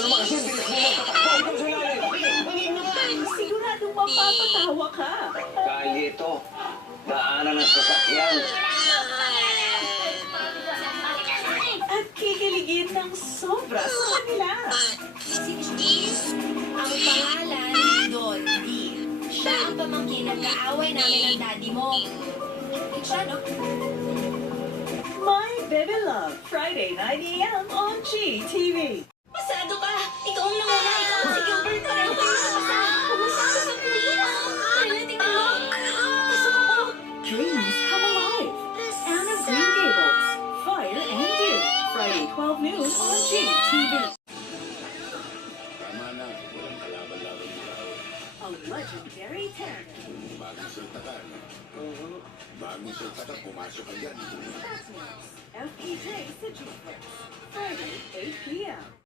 naman kasi, bilis mo magtatakbo hanggang sa ilalim. Siguradong mapapatawa ka. Kalye ito. Daanan ng sasakyan. At kikiligin ng sobra sa kanila. Ang pangalan, Dolly. Siya ang pamangkin ng kaaway namin ng daddy mo. Siya, no? My Baby Love, Friday 9 a.m. on GTV. Pasado ka! Ikaw ang nanguna! Ikaw ang si Gilbert! Pareho kayo sa kasal! Pumasado sa kuya! Kaya tingnan mo! Pasok ako! Dreams come alive. Anna Green Gables, Fire and Dew. Friday 12 noon on GTV. Tama na, walang kalaban-laban ng tao. A legendary tenor. Bagong saltakan. Bagong saltakan, pumasok ka dyan. FEJ Citrus Friday 8 p.m.